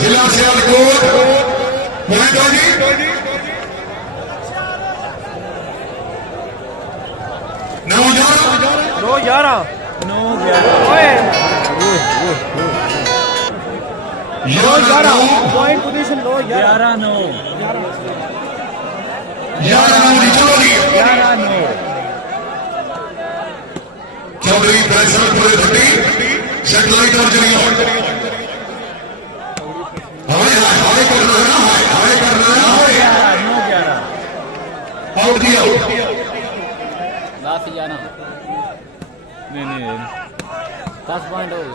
जिला Sialkot no 11 point position लो 11 9 चौधरी फैसल पूरे भट्टी satellite और जरिया हाय कर रहा है आउट दिया लास्ट 11 नहीं 10 पॉइंट हो गए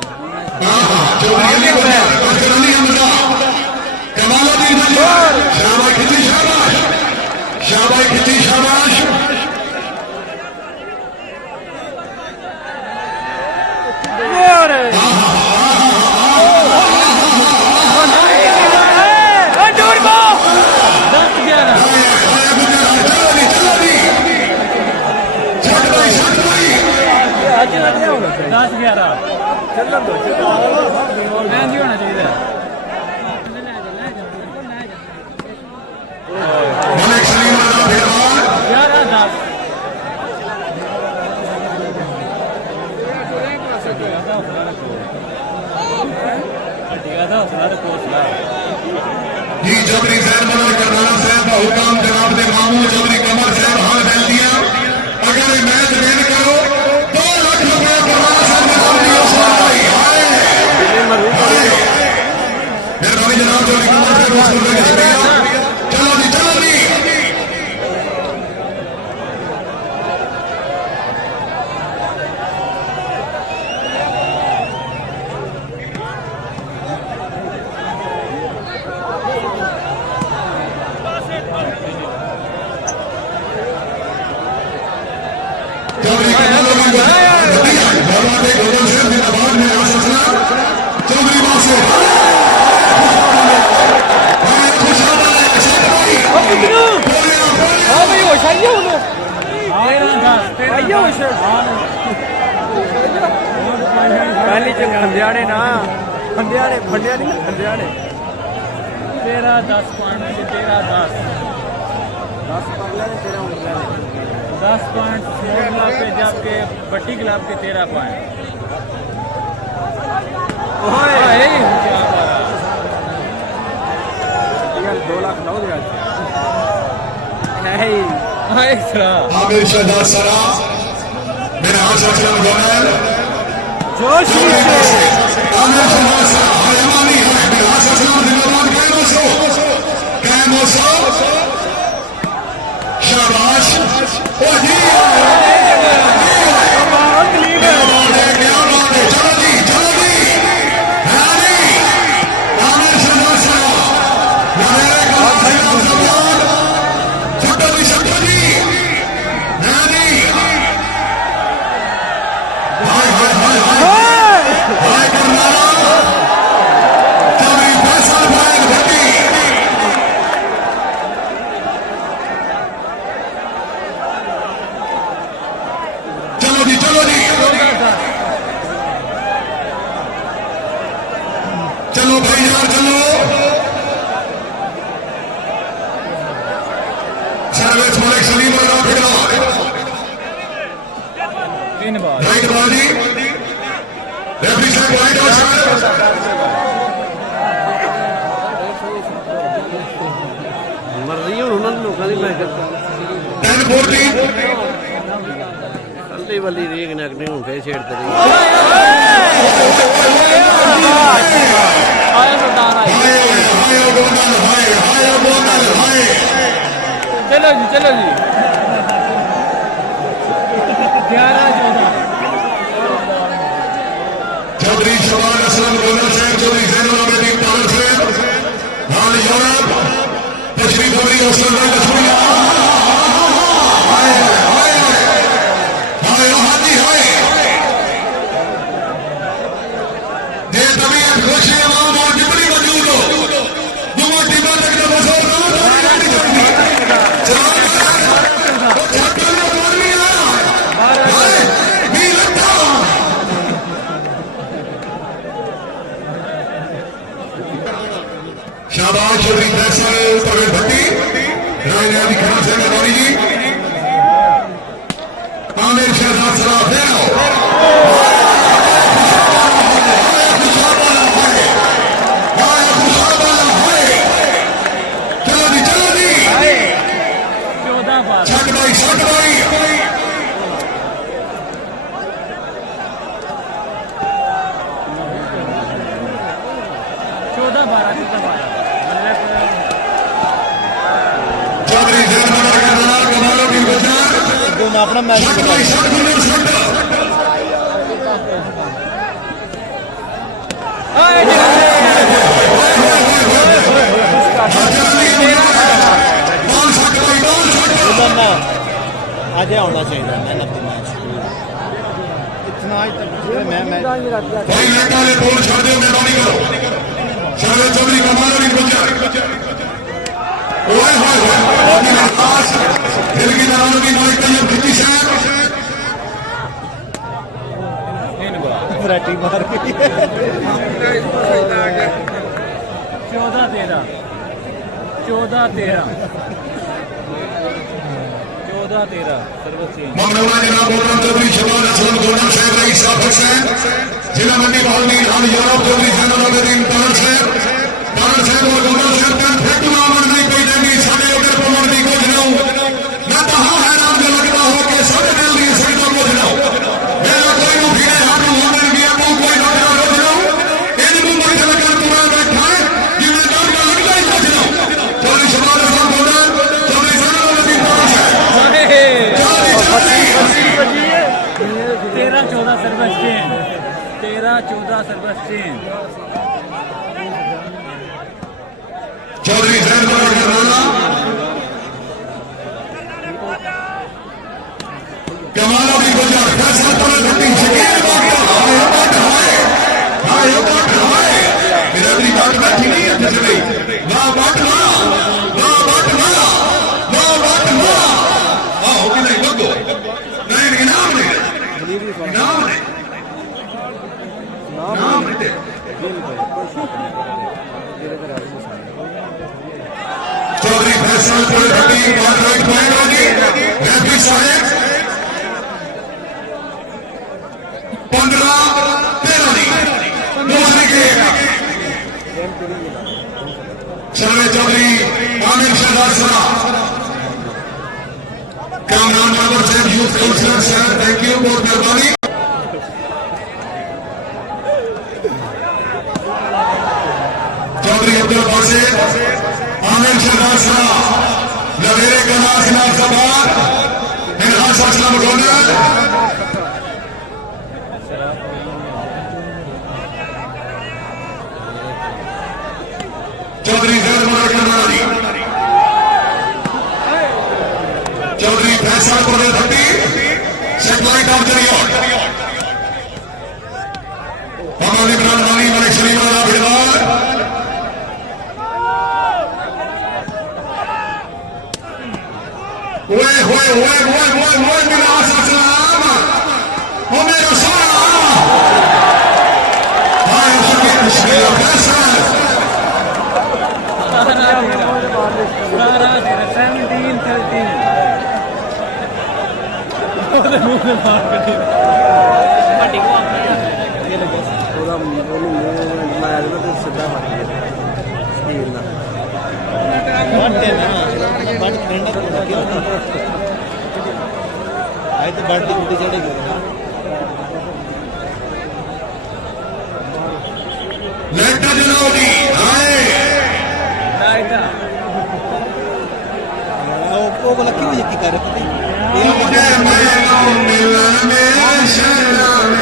शाबाश खिची शाबाश दस 11 चलन दो नहीं होना चाहिए जी चौधरी साहब मनोज करनाल साहब का हुक्म जनाब दे मामू चौधरी कमर साहब हाल फैल दिया अगर ये मैच विन करो 2 लाख रुपया करनाल साहब मेहरबानी जनाब चौधरी कमर साहब चलो जी पहली च खंडियाड़े ना खंडियाड़े फंडिया नहीं खंडियाड़े 13 10 पॉइंट 13 10 10 पॉइंट क्लब के जबकि बट्टी क्लब के 13 पॉइंट 2 लाख लो दिया आमिर शहजाद सरा मेरा आशा गोयल जोश आमिर शहजाद सरा हमारी है मेरा आशा दिलवान कैमोसो शाबाश ओ जी चलो भाई यार चलो सर्विस मलिक सलीम तीन बार राइट बाजी रेफरी साहब राइट और मर रही हूं उन्होंने लोगों की मैं 10-14 अल्ली वाली रेग ने अगने हूं फिर छेड़ते रही चलो जी 11-14 चौधरी शबान असलम गोलर साहब चौधरी जैनुल आबिदीन पाल साहब हाल यूरोप तशरीफ अवरी असलम शुक्रिया शाबाश चौधरी फैसल प्रवीण भट्टी रायना की खड़ा से मेहरबानी जी आमिर शहजाद सराफ ले आओ छठ भाई चौधरी जैन बना करना कमालों की गुजार अपना मैच छठ भाई छठ आज आना चाहिए मैन ऑफ द मैच इतना आज तक मैं भाई लड़का ने बोल छोड़ दो मेहरबानी करो शायद चौधरी कमालों की गुजार ओए होए होए दिल की दरारों की मालिक तैयब खिच्ची शहर वैरायटी मार गई 14-13 सर्विस चेंज ममनूरा जनाब मोहतरम चौधरी शबाज असलम गोल्डन शहर रईस साहब हुसैन जिला मंडी बहालनी हम यूरोप चौधरी जैनुल आबिदीन तारण शहर और गोल्डन शहर का फैक्टू आमद नहीं कोई देंगी साढ़े उधर प्रमोद की को जनाऊं मैं कहा हैरान जो लगता हो कि साढ़े दिल की सड़कों को जनाऊं मेरा कोई मुखिया हाथ होने गया मुंह कोई नजर हो जनाऊं इन मुंह में चलकर पूरा बैठा है जिन्हें काम का लगता ही को जनाऊं चौधरी शबाज असलम गोल्डन चौधरी जैनुल आबिदीन तारण शहर 13-14 service change 13-14 service change Chaudhary Zain बना करना कमालों की गुजार फैसला पर घटी शकील बिरादरी बात बैठी नहीं है कुछ नहीं ना बात मारा ना बात मारा ना बात मारा आओ कि नहीं बगो नहीं इनाम नहीं इनाम नहीं नाम नहीं चौधरी फैसल पर घटी कॉन्ट्रैक्ट पाएगी रेफरी साहब 15-13 दूसरी के सर्वे चौधरी आमिर शहजाद सराफ कामरान बाबर साहब youth councillor sir thank you बहुत मेहरबानी चौधरी अब्दुल बासित आमिर शहजाद सराफ नवेरे कनास नाज़ाबाद इनहास असलम गोल्डन चौधरी जैन बना करनानी Chaudhary Faisal Parveen Bhatti satellite of the रियॉर्ड हमारे इमरान वाली मलिक शरीफ वाला भिड़वार ओए होए होए होए होए होए मेरा सलाम ओ मेरा सलाम हाय शकील शकील फैसल 17 बढ़ती गुड्डी चढ़ेगी लेटा जनाओगी हाय वो बोला क्यों ये की कर रहे थे मुझे मैं मिलन में शर्म